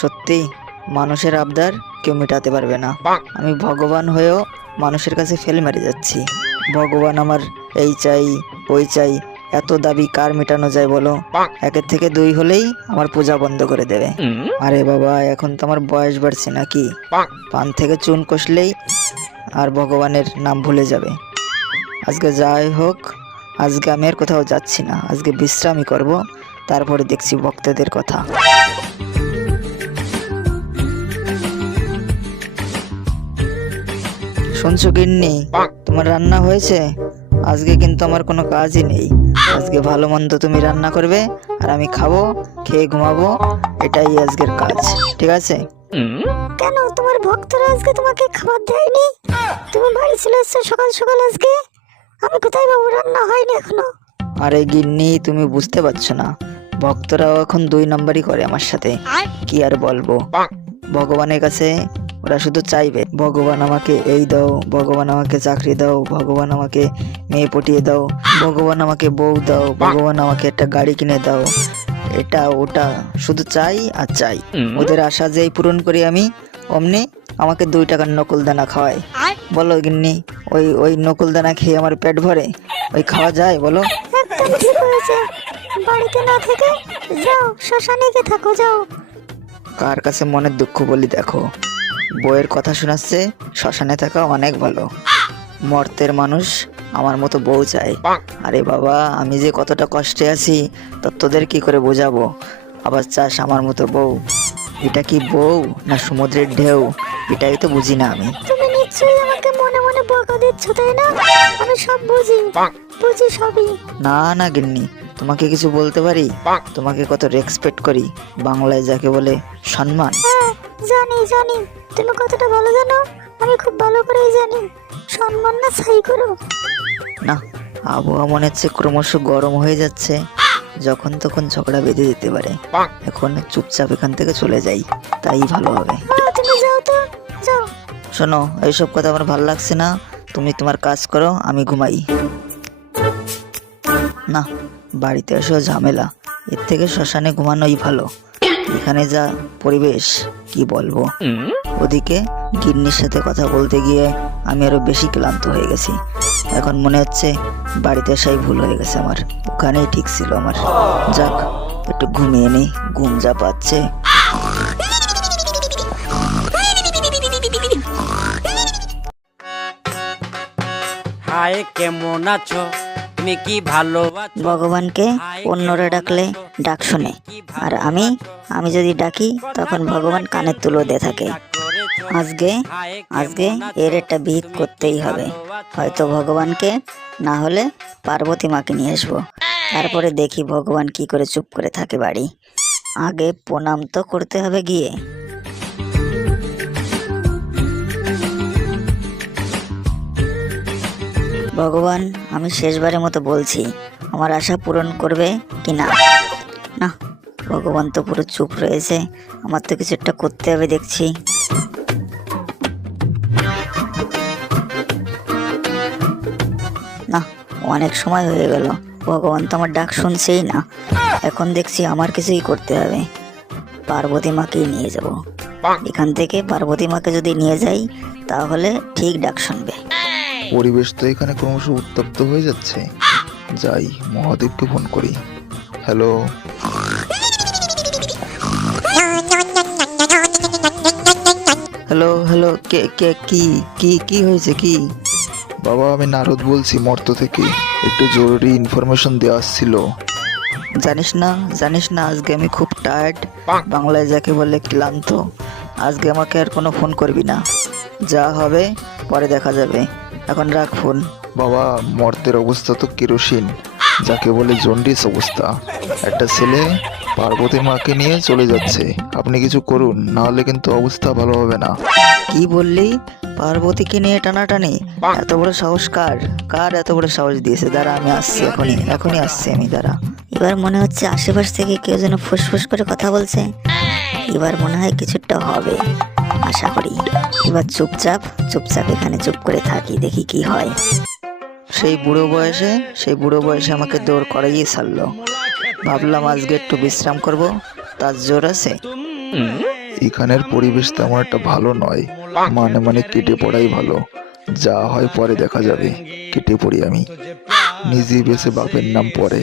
সত্যি মানুষের আবদার কেউ মেটাতে পারবে না। আমি ভগবান হয়েও মানুষের কাছে ফেল মারি যাচ্ছি। ভগবান আমার এই চাই ওই চাই, এত দাবি কার মেটানো যায় বলো? একের থেকে দুই হলেই আমার পূজা বন্ধ করে দেবে। আরে বাবা, এখন তো আমার বয়স বাড়ছে নাকি? পান থেকে চুন কষলেই আর ভগবানের নাম ভুলে যাবে। আজকে যাই হোক, আজকে আমি আর কোথাও যাচ্ছি না, আজকে বিশ্রামই করব, তারপরে দেখছি ভক্তদের কথা। শুনছো গিন্নি, তোমার রান্না হয়েছে? আজকে কিন্তু আমার কোনো কাজই নেই। আজকে ভালো মন্দ তুমি রান্না করবে আর আমি খাবো, খেয়ে ঘুমাবো, এটাই আজকের কাজ, ঠিক আছে? কেন তোমার ভক্তরা আজকে তোমাকে খাবার দেয়নি? তুমি বাড়ি চলে এসছো সকাল সকাল আজকে। আমি কোথায় বাবু, রান্না হয়নি এখনো। আরে গিন্নি, তুমি বুঝতে পারছো না, ভক্তরাও এখন 2 নম্বরই করে আমার সাথে। কি আর বলবো, ভগবানের কাছে ওরা শুধু চাইবে ভগবান আমাকে এই দাও, ভগবান আমাকে চাকরি দাও, ভগবান আমাকে মেয়ে পটিয়ে দাও, ভগবান আমাকে বউ দাও, ভগবান আমাকে একটা গাড়ি কিনে দাও, এটা ওটা শুধু চাই আর চাই। ওদের আশা যেই পূরণ করি আমি, অমনি আমাকে 2 টাকার নকল দানা খাওয়ায়। বলো গিন্নি, ওই ওই নকল দানা খেয়ে আমার পেট ভরে? ওই খাওয়া যায় বলো? একদম ঠিক হয়েছে, বাড়িতে না থেকে যাও, শ্মশানে গিয়ে থাকো, যাও। কার কাছে মনের দুঃখ বলি দেখো, বউয়ের কথা শোনাচ্ছে শ্মশানে থাকা অনেক ভালো। মর্তের মানুষ আমার মতো বউ চাই। আরে বাবা, আমি যে কতটা কষ্টে আছি তা তোদের কি করে বোঝাবো? আবার চাস আমার মতো বউ? এটা কি বউ না সমুদ্রের ঢেউ, এটাই তো বুঝি না আমি। তুমি নিশ্চয়ই আমাকে মনে মনে বকা দিচ্ছ, তাই না? আমি সব বুঝি, বুঝি সবই। না না গিন্নি, তোমাকে কিছু বলতে পারি? তোমাকে কত রেসপেক্ট করি, বাংলায় যাকে বলে সম্মান। হ্যাঁ, জানি জানি, তুমি কতটা ভালো জানো আমি খুব ভালো করেই জানি। সম্মান না ছাই করো। না, আবহাওয়া মনে হচ্ছে ক্রমশ গরম হয়ে যাচ্ছে, যখন তখন ঝগড়া বেঁধে দিতে পারে। এখন চুপচাপ এখান থেকে চলে যাই, তাই ভালো হবে। মা, তুমি যাও তো, যাও। শোনো, এইসব কথা আমার ভালো লাগছে না, তুমি তোমার কাজ করো, আমি ঘুমাই। না, বাড়িতে এসেও ঝামেলা, এর থেকে শ্মশানে ঘুমানোই ভালো। এখানে যা পরিবেশ কি বলবো। ওদিকে গিন্নির সাথে কথা বলতে গিয়ে আমি আরো বেশি ক্লান্ত হয়ে গেছি। এখন মনে হচ্ছে বাড়িতে আসাই ভুল হয়ে গেছে আমার, ওখানেই ঠিক ছিল আমার। যাক, একটু ঘুমিয়ে নেই, ঘুম যা পাচ্ছে। হাই, কেমন আছো তুমি? কি ভালো আছো? ভগবানকে অন্যরা ডাকলে ডাক শোনে, আর আমি যদি ডাকি তখন ভগবান কানের তুলো দিয়ে থাকে। আজকে আজকে এর একটা বিহিত করতেই হবে। হয়তো ভগবানকে, না হলে পার্বতী মাকে নিয়ে আসবো, তারপরে দেখি ভগবান কি করে চুপ করে থাকে বাড়ি। আগে প্রণাম তো করতে হবে গিয়ে। ভগবান, আমি শেষবারের মতো বলছি, আমার আশা পূরণ করবে কি না? না, ভগবান তো পুরো চুপ রয়েছে, আমার তো কিছু একটা করতে হবে দেখছি। না, অনেক সময় হয়ে গেল, ভগবান তো আমার ডাক শুনছেই না। এখন দেখছি আমার কিছুই করতে হবে, পার্বতী মাকেই নিয়ে যাব। এখান থেকে পার্বতী মাকে যদি নিয়ে যাই তাহলে ঠিক ডাক শুনবে। পরিবেশ তো এখানে ক্রমশ উত্তপ্ত হয়ে যাচ্ছে, যাই মহাদেবকে ফোন করি। হ্যালো, হ্যালো হ্যালো, কে কে কি কি কি হয়েছে কি? বাবা আমি নারদ বলছি মর্ত থেকে, একটু জরুরি ইনফরমেশন দেওয়া ছিল। জানিস না আজকে আমি খুব টায়ার্ড, বাংলায় যাকে বলে ক্লান্ত। আজকে আমাকে আর কোনো ফোন করবি না, যা হবে পরে দেখা যাবে, এখন রাখ ফোন। বাবা মর্তের অবস্থা তো কেরোসিন, যাকে বলে জন্ডিস অবস্থা। একটা ছেলে পার্বতী মাকে নিয়ে চলে যাচ্ছে, আপনি কিছু করুন, নাহলে কিন্তু অবস্থা ভালো হবে না। কি বললি? পার্বতীকে নিয়ে টানাটানি? এত বড় সাহস কার? কার এত বড় সাহস দিয়েছে? দাঁড়া, আমি আসছি, এখনই আসছি আমি, দাঁড়া। এবার মনে হচ্ছে আশেপাশ থেকে কেউ যেন ফুসফুস করে কথা বলছে। এবার মনে হয় কিছুটা হবে, আশা করি। এবার চুপচাপ চুপচাপ এখানে চুপ করে থাকি, দেখি কি হয়। সেই বুড়ো বয়সে আমাকে দৌড় করাইয়ে ছাড়লো। ভাবলাম আজকে একটু বিশ্রাম করব, তার জোর আছে। এখানের পরিবেশ তেমন একটা ভালো নয়, মানে কেটে পড়াই ভালো। যা হয় পরে দেখা যাবে, কেটে পড়ি আমি, নিজেই বেঁচে বাপের নাম পরে।